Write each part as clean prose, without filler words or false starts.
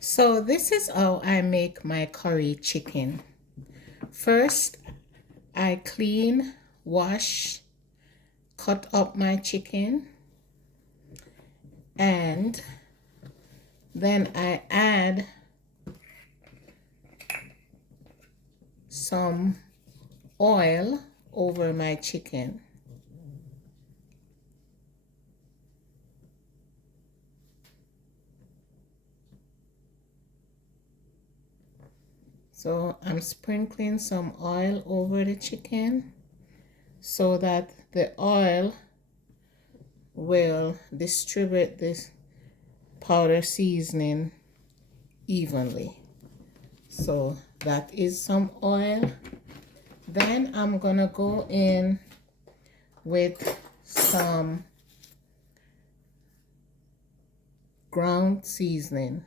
So this is how I make my curry chicken. First, I clean, wash, cut up my chicken, and then I add some oil over my chicken. So I'm sprinkling some oil over the chicken so that the oil will distribute this powder seasoning evenly. So that is some oil. Then I'm gonna go in with some ground seasoning,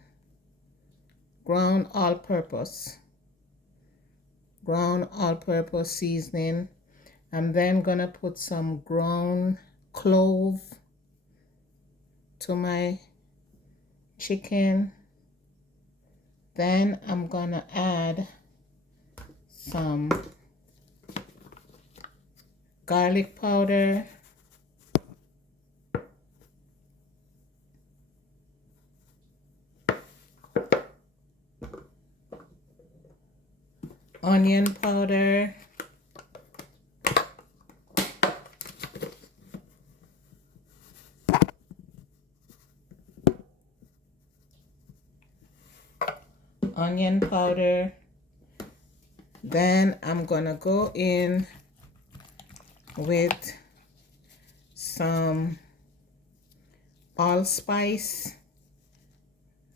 ground all-purpose seasoning. I'm then gonna put some ground clove to my chicken. Then I'm gonna add some garlic powder, onion powder, onion powder. Then I'm gonna go in with some allspice.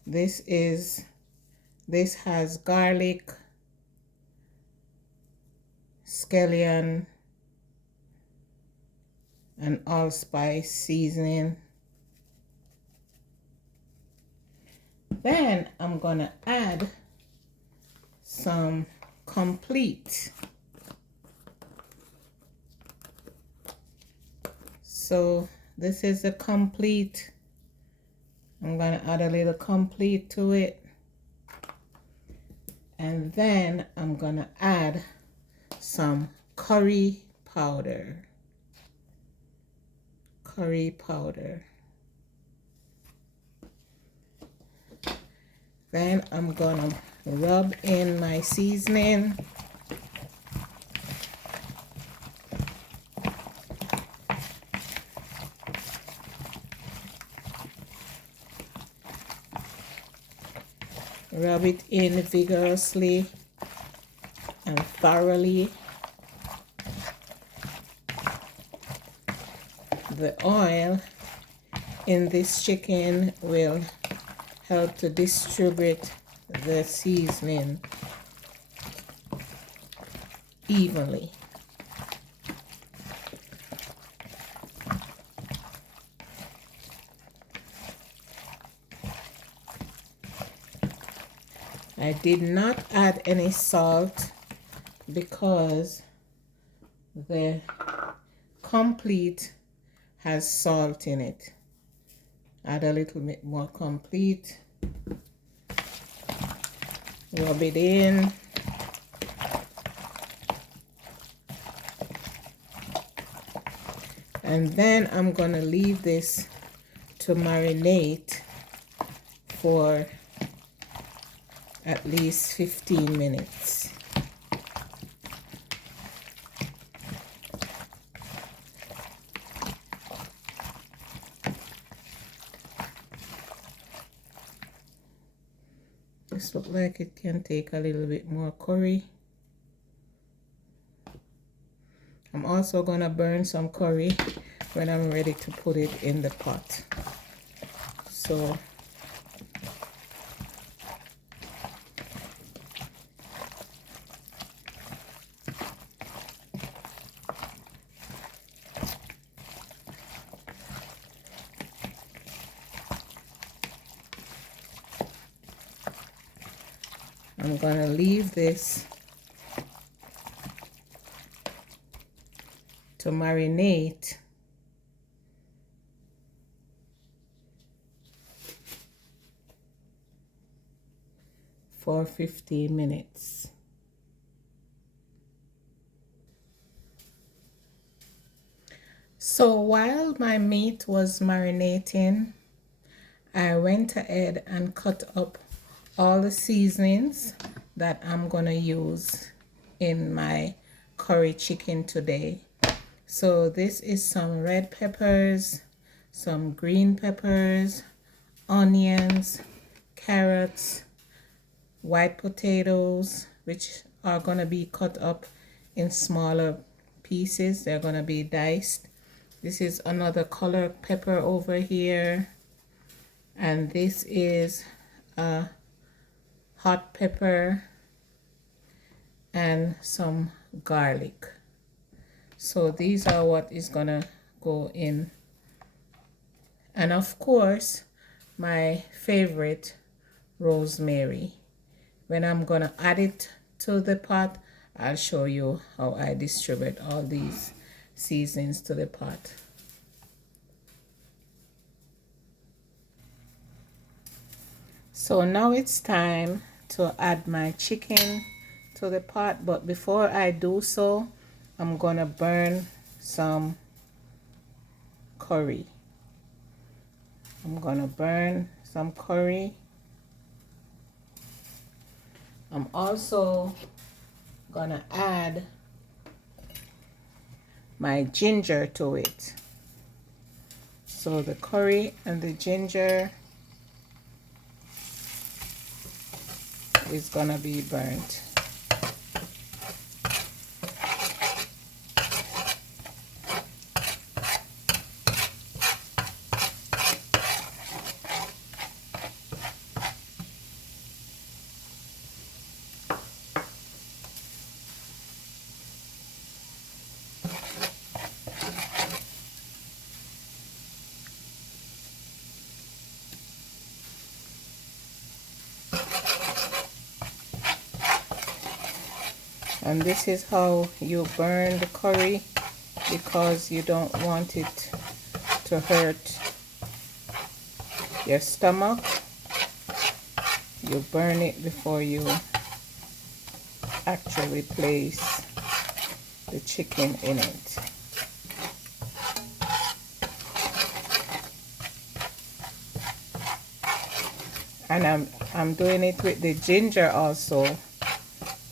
This has garlic, scallion, and allspice seasoning. Then I'm gonna add some complete. So this is a complete. I'm gonna add a little complete to it. And then I'm gonna add some curry powder. Then I'm gonna rub in my seasoning. Rub it in vigorously and thoroughly. The oil in this chicken will help to distribute the seasoning evenly. I did not add any salt because the complete has salt in it. Add a little bit more complete. Rub it in. And then I'm gonna leave this to marinate for at least 15 minutes. This looks like it can take a little bit more curry. I'm also gonna burn some curry when I'm ready to put it in the pot. So I'm gonna leave this to marinate for 15 minutes. So while my meat was marinating, I went ahead and cut up all the seasonings that I'm gonna use in my curry chicken today. So this is some red peppers, some green peppers, onions, carrots, white potatoes, which are gonna be cut up in smaller pieces. They're gonna be diced. This is another color pepper over here, and this is a hot pepper and some garlic. So these are what is gonna go in, and of course my favorite, rosemary. When I'm gonna add it to the pot, I'll show you how I distribute all these seasonings to the pot. So now it's time to add my chicken to the pot, but before I do so, I'm gonna burn some curry. I'm gonna burn some curry. I'm also gonna add my ginger to it. So the curry and the ginger is gonna be burnt. And this is how you burn the curry, because you don't want it to hurt your stomach. You burn it before you actually place the chicken in it. And I'm doing it with the ginger also,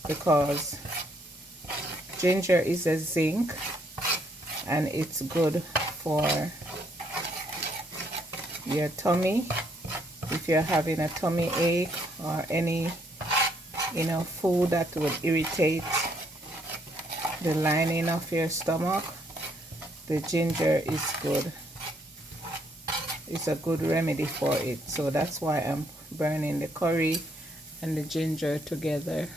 because ginger is a zinc and it's good for your tummy. If you're having a tummy ache or any food that would irritate the lining of your stomach, the ginger is good. It's a good remedy for it. So that's why I'm burning the curry and the ginger together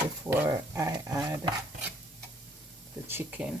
before I add the chicken.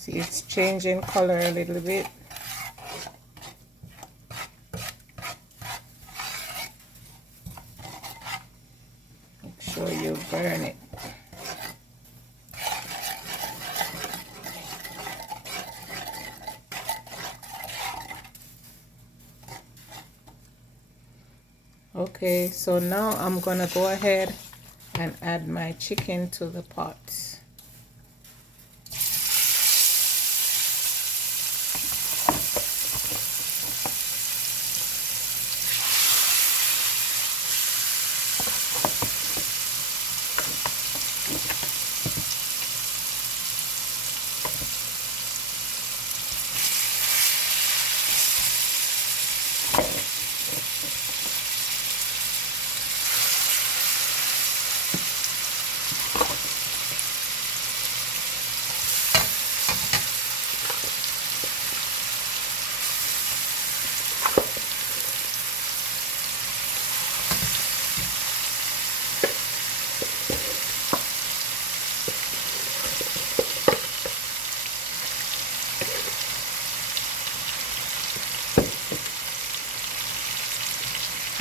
See, it's changing color a little bit. Make sure you burn it. Okay, so now I'm gonna go ahead and add my chicken to the pot.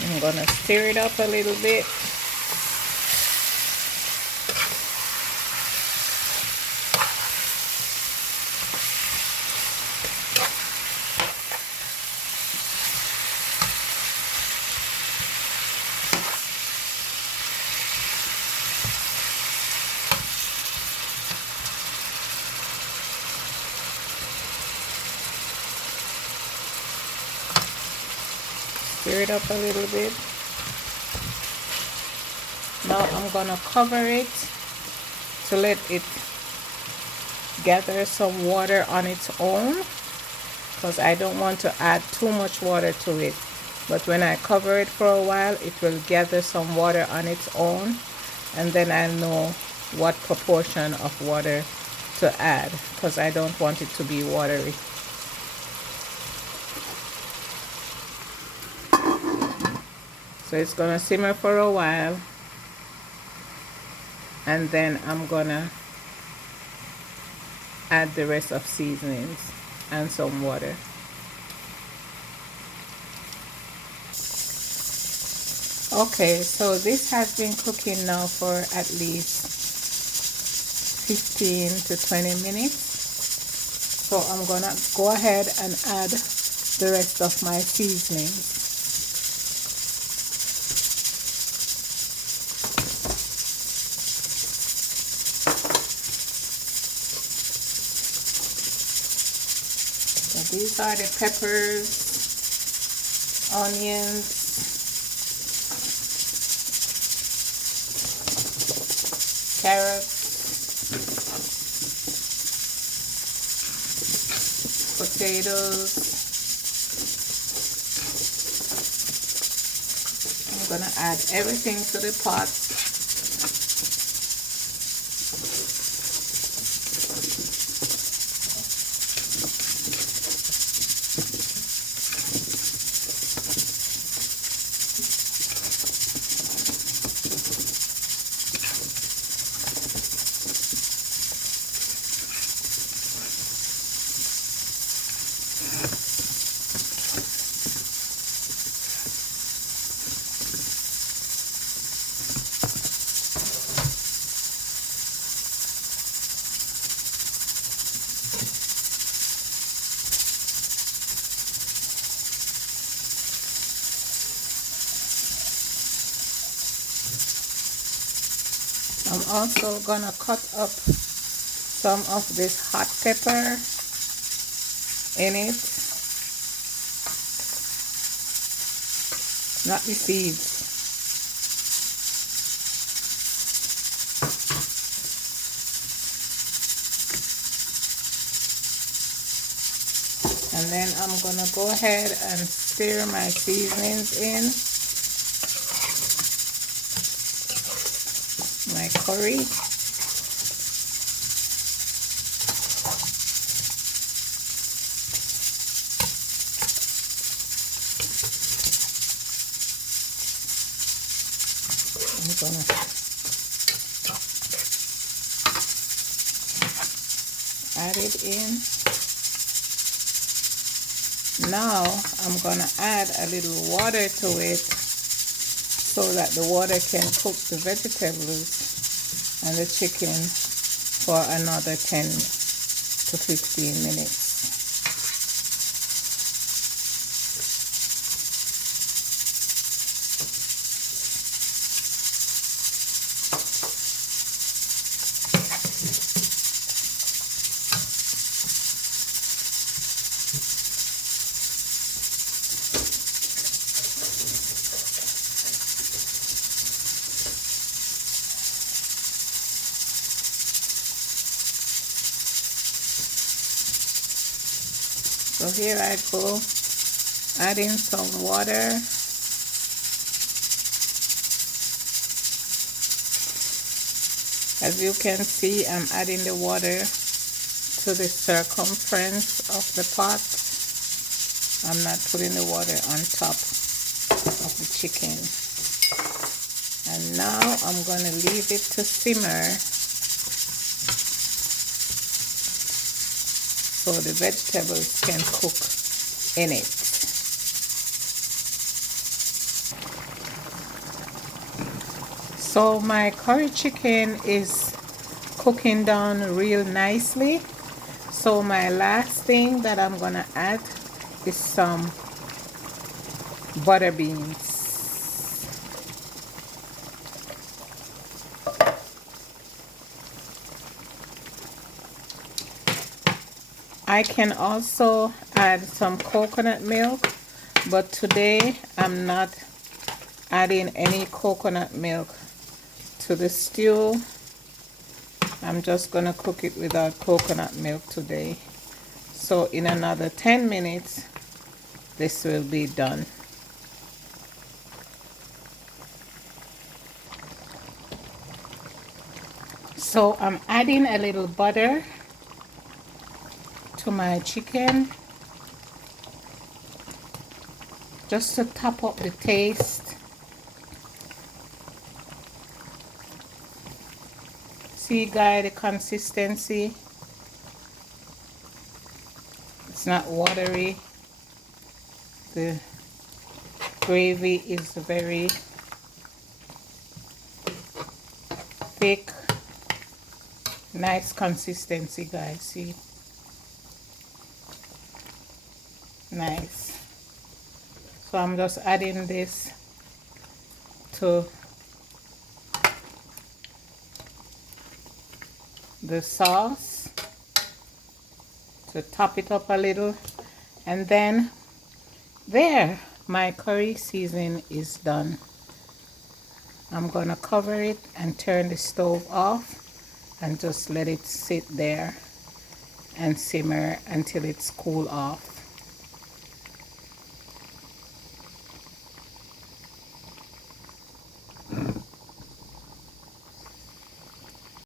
I'm gonna stir it up a little bit. Stir it up a little bit. Now I'm gonna cover it to let it gather some water on its own, because I don't want to add too much water to it. But when I cover it for a while, it will gather some water on its own, and then I'll know what proportion of water to add, because I don't want it to be watery. So it's gonna simmer for a while, and then I'm gonna add the rest of seasonings and some water. Okay, so this has been cooking now for at least 15 to 20 minutes. So I'm gonna go ahead and add the rest of my seasonings. So these are the peppers, onions, carrots, potatoes. I'm gonna add everything to the pot. I'm also gonna cut up some of this hot pepper in it, not the seeds. And then I'm gonna go ahead and stir my seasonings in. My curry. I'm gonna add it in. Now I'm gonna add a little water to it so that the water can cook the vegetables and the chicken for another 10 to 15 minutes. So here I go, adding some water. As you can see, I'm adding the water to the circumference of the pot. I'm not putting the water on top of the chicken. And now I'm going to leave it to simmer so the vegetables can cook in it. So my curry chicken is cooking down real nicely. So my last thing that I'm gonna add is some butter beans. I can also add some coconut milk, but today I'm not adding any coconut milk to the stew. I'm just gonna cook it without coconut milk today. So in another 10 minutes, this will be done. So I'm adding a little butter to my chicken just to top up the taste. See guys, the consistency, it's not watery. The gravy is very thick, nice consistency guys, see, nice. So I'm just adding this to the sauce to top it up a little, and then there, my curry seasoning is done. I'm gonna cover it and turn the stove off and just let it sit there and simmer until it's cool off.